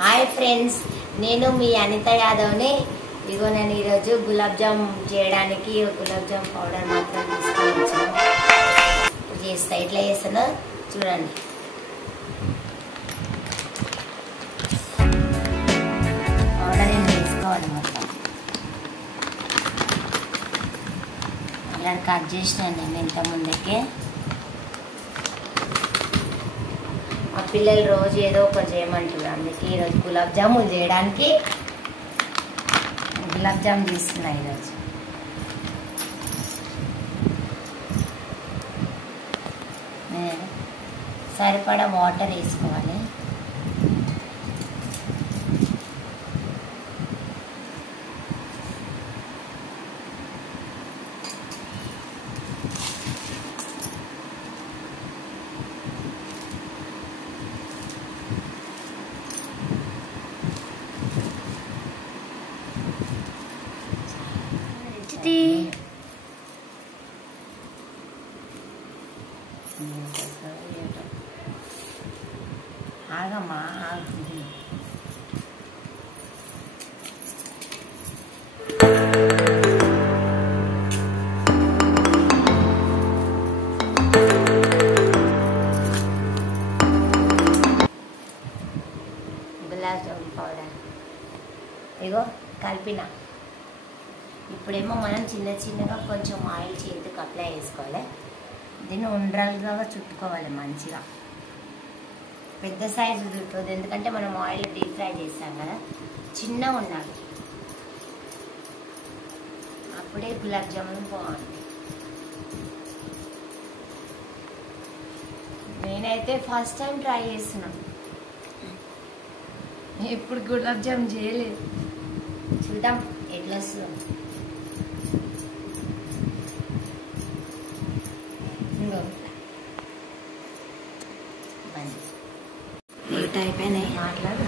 Hi friends, నేను మీ అనిత యాదవ్ని. ఇగో నేను ఈరోజు గులాబ్ జామ్ చేయడానికి గులాబ్ జామ్ పౌడర్ మాత్రం తీసుకొని వచ్చాను. చేస్తా, ఎట్లా చేస్తానో చూడండి. పౌడర్ ఏం వేసుకోవాలి మొత్తం. అలా కట్ చేసినాను నేను ఇంత ముందుకే. మా పిల్లలు రోజు ఏదో ఒకటి చేయమంటారు, అందుకే ఈరోజు గులాబ్ జాములు చేయడానికి గులాబ్ జామ్ చేస్తున్నా. ఈరోజు సరిపడా వాటర్ వేసుకోవాలి. ఆగమ్మా, ఆగుతుంది. గులాబ్ జామ్ పౌడర్ ఇగో కలిపిన. ఇప్పుడేమో మనం చిన్న చిన్నగా కొంచెం ఆయిల్ చేతికి అప్లై చేసుకోవాలి. దీన్ని ఉండ్రాలుగా చుట్టుకోవాలి మంచిగా. పెద్ద సైజు చుట్టదు, ఎందుకంటే మనం ఆయిల్ డీప్ ఫ్రై చేస్తాం కదా. చిన్నగా ఉండాలి, అప్పుడే గులాబ్ జామున్ బాగుంది. నేనైతే ఫస్ట్ టైం ట్రై చేస్తున్నాను, ఎప్పుడు గులాబ్ జామ్ చేయలేదు. చూద్దాం ఎట్లా వస్తుందో. అయిపోయినాయి, మాట్లాడు.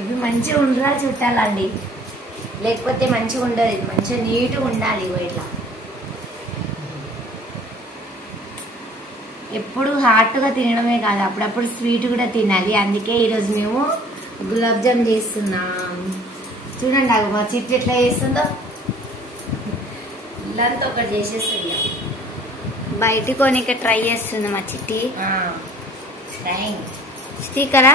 ఇవి మంచిగా ఉండరా చుట్టాలండి, లేకపోతే మంచిగా ఉండదు. ఇది మంచిగా నీట్గా ఉండాలి. ఇట్లా ఎప్పుడు హాట్గా తినడమే కాదు, అప్పుడప్పుడు స్వీట్ కూడా తినాలి. అందుకే ఈరోజు మేము గులాబ్ జామ్ చేస్తున్నాం. చూడండి, అవి మా చిట్టి ఎట్లా చేస్తుందో. ఇల్లంతా ఒకటి చేసేస్తుంది. బయట కొనిక ట్రై చేస్తుంది మా చిట్టి. స్టిక్కరా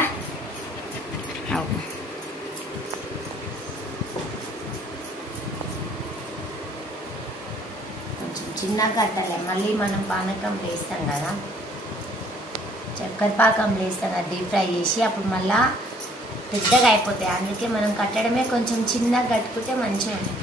కొంచెం చిన్నగా కట్టాలి. మళ్ళీ మనం పానకం వేస్తాం కదా, చక్కెర పాకం వేస్తాం కదా డీప్ ఫ్రై చేసి, అప్పుడు మళ్ళా పెద్దగా అయిపోతాయి. అందుకే మనం కట్టడమే కొంచెం చిన్నగా కట్టుకుంటే మంచిగా ఉంటుంది.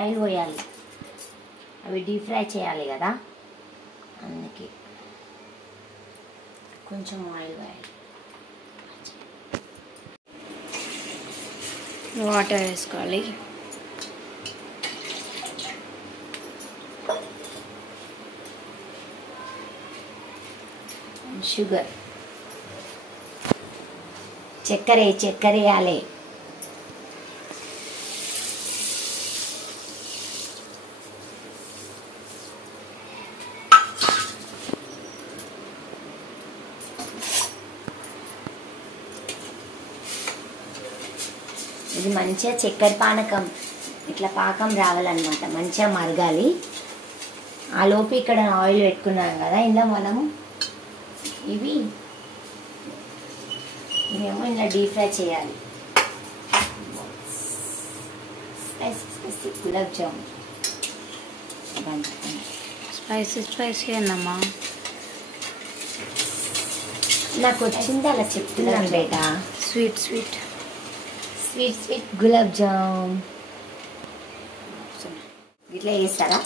ఆయిల్ పోయాలి, అవి డీప్ ఫ్రై చేయాలి కదా, అందుకే కొంచెం ఆయిల్ పోయాలి. వాటర్ వేసుకోవాలి. షుగర్, చక్కెర వేయాలి. ఇది మంచిగా చక్కెర పానకం ఇట్లా పాకం రావాలన్నమాట, మంచిగా మరగాలి. ఆ లోపు ఇక్కడ ఆయిల్ పెట్టుకున్నాం కదా, ఇందులో మనము ఇవేమో ఇలా డీప్ ఫ్రై చేయాలి. స్పైసీ గులాబ్ జామ్. స్పైసీ అన్నమ్మా, నాకు వచ్చింది అలా చెప్తున్నాను బేటా. స్వీట్ గులాబ్ జామ్ ఇట్లా చేస్తారా?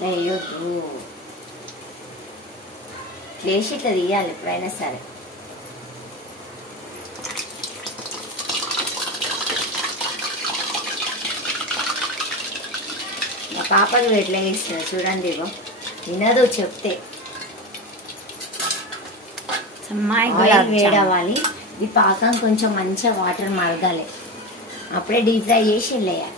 వేయొద్దు, వేసి ఇట్లా తీయాలి ఎప్పుడైనా సరే. పాపకు ఎట్లా చేస్తుంది చూడండి. ఇగో వినదు చెప్తే. ఆయిల్ వేడవ్వాలి. ఈ పాకం కొంచెం మంచిగా వాటర్ మరగాలి. అప్పుడే డీప్ ఫ్రై చేసి వేయాలి.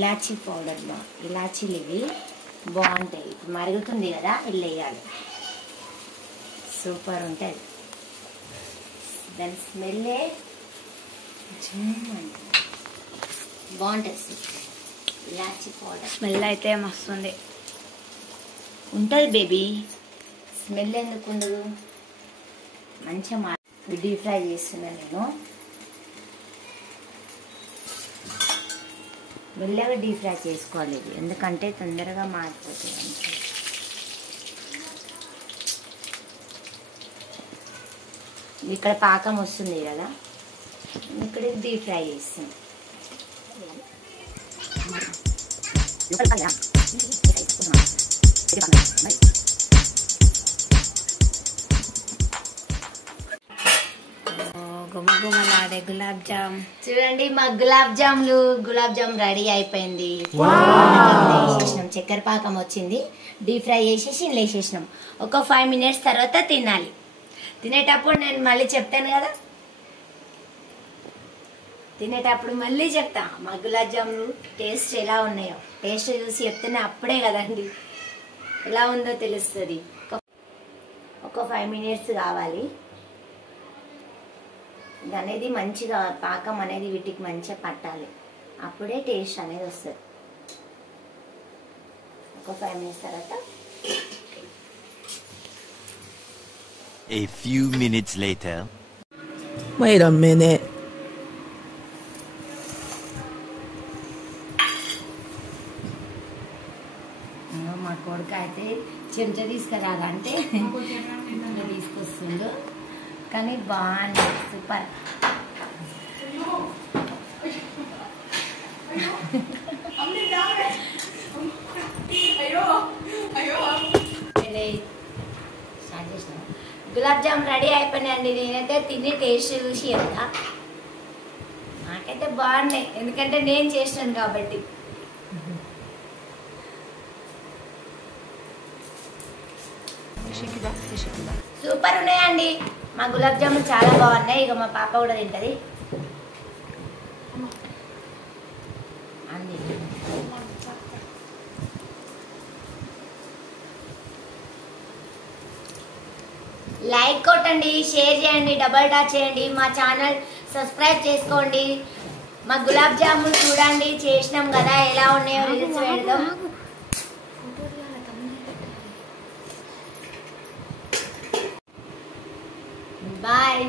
ఇలాచీ పౌడర్లో ఇలాచీలు ఇవి బాగుంటాయి. ఇప్పుడు మరుగుతుంది కదా, ఇల్లు వేయాలి. సూపర్ ఉంటుంది. దాని స్మెల్లే బాగుంటుంది. ఇలాచీ పౌడర్ స్మెల్ అయితే మస్తుంది ఉంటుంది బేబీ. స్మెల్ ఎందుకు ఉండదు? మంచిగా డీప్ ఫ్రై చేస్తున్నా నేను. మెల్లగా డీప్ ఫ్రై చేసుకోవాలి ఇది, ఎందుకంటే తొందరగా మారిపోతుంది. ఇక్కడ పాకం వస్తుంది కదా, ఇక్కడ డీప్ ఫ్రై చేస్తుంది. గుమగుమలాడే గులాబ్ జామ్ చూడండి. మా గులాబ్ జామ్ రెడీ అయిపోయింది. వేసేసినాం, చక్కెర పాకం వచ్చింది. డీప్ ఫ్రై చేసేసి వేసేసినాం. ఒక 5 minutes తర్వాత తినాలి. తినేటప్పుడు నేను మళ్ళీ చెప్తాను కదా, తినేటప్పుడు మళ్ళీ చెప్తా మా గులాబ్ జాములు టేస్ట్ ఎలా ఉన్నాయో. టేస్ట్ చూసి చెప్తేనే అప్పుడే కదండి ఎలా ఉందో తెలుస్తుంది. ఒక 5 minutes కావాలి. ఇది అనేది మంచిగా పాకం అనేది వీటికి మంచిగా పట్టాలి. అప్పుడే టేస్ట్ అనేది వస్తుంది. ఒక 5 minutes తర్వాత. A few minutes later. Wait a minute. మా కొడుకు అయితే చెంచా తీసుకురాదంటే తీసుకొస్తుండు. కానీ బాగుంది, సూపర్. గులాబ్ జామ్ రెడీ అయిపోయినాయండి. నేనైతే తిని టేస్ట్ చూసి చెప్తా. నాకైతే బాగున్నాయి, ఎందుకంటే నేను చేసినాను కాబట్టి. సూపర్ ఉన్నాయండి మా గులాబ్ జామున్, చాలా బాగున్నాయి. ఇక మా పాప కూడా తింటది. లైక్ కొట్టండి, షేర్ చేయండి, డబల్ టాచ్ చేయండి. మా ఛానల్ సబ్స్క్రైబ్ చేసుకోండి. మా గులాబ్ జామున్ చూడండి, చేసినాం కదా, ఎలా ఉన్నాయో రీల్స్ పెడదాం. బాయ్.